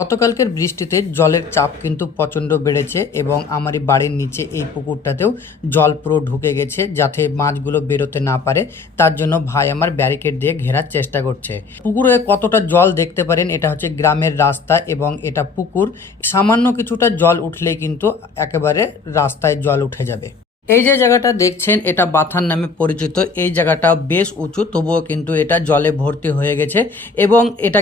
গতকালকের বৃষ্টিতে জলের চাপ কিন্তু প্রচণ্ড বেড়েছে এবং আমারই বাড়ির নিচে এই পুকুরটাতেও জল পুরো ঢুকে গেছে, যাতে মাছগুলো বেরোতে না পারে। তার জন্য ভাই আমার ব্যারিকেড দিয়ে ঘেরার চেষ্টা করছে। পুকুরে কতটা জল দেখতে পারেন, এটা হচ্ছে গ্রামের রাস্তা এবং এটা পুকুর। সামান্য কিছুটা জল উঠলেই কিন্তু একেবারে রাস্তায় জল উঠে যাবে। এই যে জায়গাটা দেখছেন এটা বাথান নামে পরিচিত। এই জায়গাটা বেশ উঁচু, তবুও কিন্তু এটা জলে ভর্তি হয়ে গেছে এবং এটা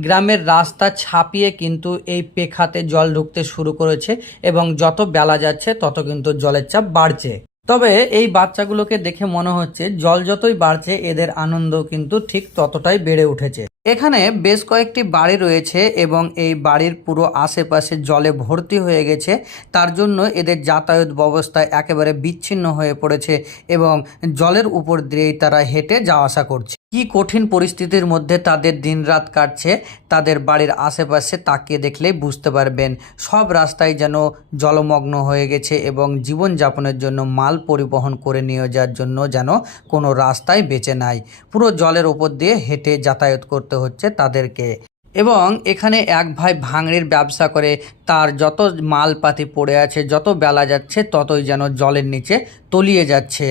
গ্রামের রাস্তা ছাপিয়ে কিন্তু এই পেখাতে জল ঢুকতে শুরু করেছে এবং যত বেলা যাচ্ছে তত কিন্তু জলের চাপ বাড়ছে। তবে এই বাচ্চাগুলোকে দেখে মনে হচ্ছে জল যতই বাড়ছে এদের আনন্দ কিন্তু ঠিক ততটাই বেড়ে উঠেছে। এখানে বেশ কয়েকটি বাড়ি রয়েছে এবং এই বাড়ির পুরো আশেপাশে জলে ভর্তি হয়ে গেছে। তার জন্য এদের যাতায়াত ব্যবস্থা একেবারে বিচ্ছিন্ন হয়ে পড়েছে এবং জলের উপর দিয়েই তারা হেঁটে যাওয়া আসা করছে। কি কঠিন পরিস্থিতির মধ্যে তাদের দিনরাত কাটছে তাদের বাড়ির আশেপাশে তাকিয়ে দেখলেই বুঝতে পারবেন। সব রাস্তায় যেন জলমগ্ন হয়ে গেছে এবং জীবনযাপনের জন্য মাল পরিবহন করে নিয়ে যাওয়ার জন্য যেন কোনো রাস্তাই বেঁচে নাই। পুরো জলের ওপর দিয়ে হেঁটে যাতায়াত করতে হচ্ছে তাদেরকে। এবং এখানে এক ভাই ভাঙড়ির ব্যবসা করে, তার যত মালপাতি পড়ে আছে যত বেলা যাচ্ছে ততই যেন জলের নিচে তলিয়ে যাচ্ছে।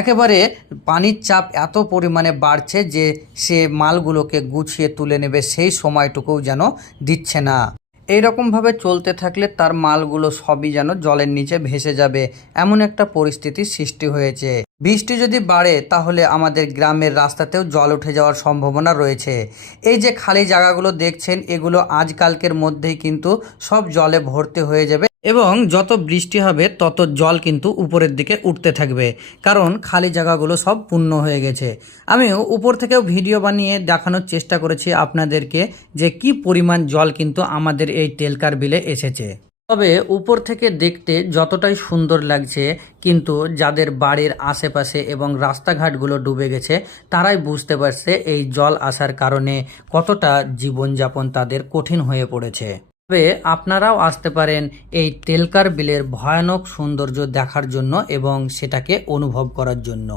একেবারে পানির চাপ এত পরিমাণে বাড়ছে যে সে মালগুলোকে গুছিয়ে তুলে নেবে সেই সময়টুকুও যেন দিচ্ছে না। এইরকমভাবে চলতে থাকলে তার মালগুলো সবই যেন জলের নিচে ভেসে যাবে, এমন একটা পরিস্থিতির সৃষ্টি হয়েছে। বৃষ্টি যদি বাড়ে তাহলে আমাদের গ্রামের রাস্তাতেও জল উঠে যাওয়ার সম্ভাবনা রয়েছে। এই যে খালি জায়গাগুলো দেখছেন এগুলো আজকালকের মধ্যেই কিন্তু সব জলে ভর্তি হয়ে যাবে এবং যত বৃষ্টি হবে তত জল কিন্তু উপরের দিকে উঠতে থাকবে, কারণ খালি জায়গাগুলো সব পূর্ণ হয়ে গেছে। আমিও উপর থেকেও ভিডিও বানিয়ে দেখানোর চেষ্টা করেছি আপনাদেরকে যে কি পরিমাণ জল কিন্তু আমাদের এই তেলকার বিলে এসেছে। তবে উপর থেকে দেখতে যতটাই সুন্দর লাগছে, কিন্তু যাদের বাড়ির আশেপাশে এবং রাস্তাঘাটগুলো ডুবে গেছে তারাই বুঝতে পারছে এই জল আসার কারণে কতটা জীবনযাপন তাদের কঠিন হয়ে পড়েছে। তবে আপনারাও আসতে পারেন এই তেলকার বিলের ভয়ানক সৌন্দর্য দেখার জন্য এবং সেটাকে অনুভব করার জন্য।